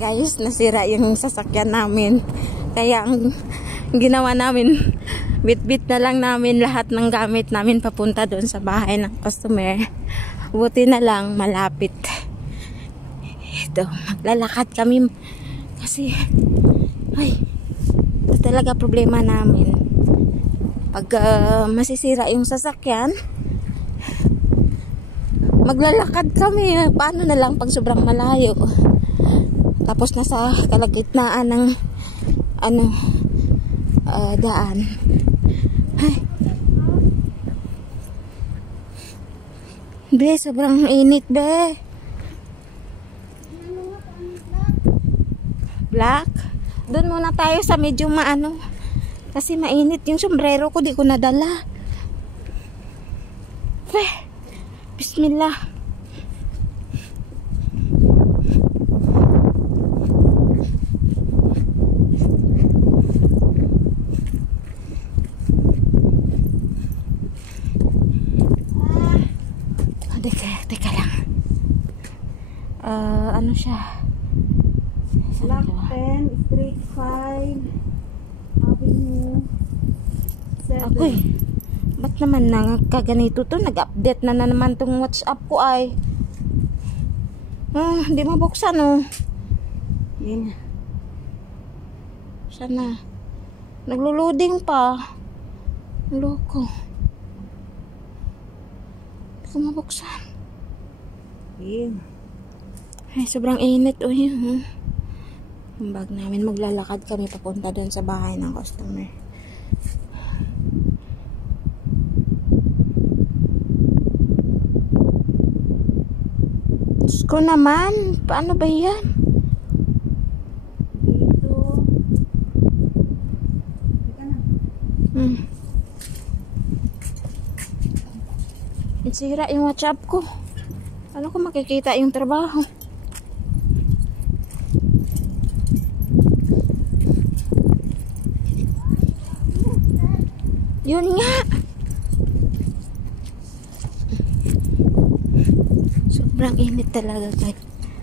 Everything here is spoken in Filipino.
Guys, nasira yung sasakyan namin. Kaya ang ginawa namin, bit-bit na lang namin lahat ng gamit namin papunta doon sa bahay ng customer. Buti na lang malapit. Ito, maglalakad kami kasi ito talaga problema namin. Pag masisira yung sasakyan, maglalakad kami. Paano na lang pag sobrang malayo? Tapos nasa kalagitnaan ng daan. Be, sobrang init, be. Black? Doon muna tayo sa medyo maano. Kasi mainit yung sombrero ko, di ko nadala. Be, bismillah. Teka lang. Ano siya? Block 10, Street 5, Avenue 7. Agoy, ba't naman nagkaganito to? Nag-update na naman tong WhatsApp ko ay. Hindi mabuksan oh. Yan. Sana. Naglo-loading pa. Loko. Hindi ko mabuksan. Yan. Ay, sobrang init oh yun. Yung bag namin, maglalakad kami papunta doon sa bahay ng customer. Diyos ko naman, paano ba yan? Dito. Teka na. Sira yung WhatsApp ko. Ano ko makikita yung trabaho? Yun nga. Sobrang init talaga guys.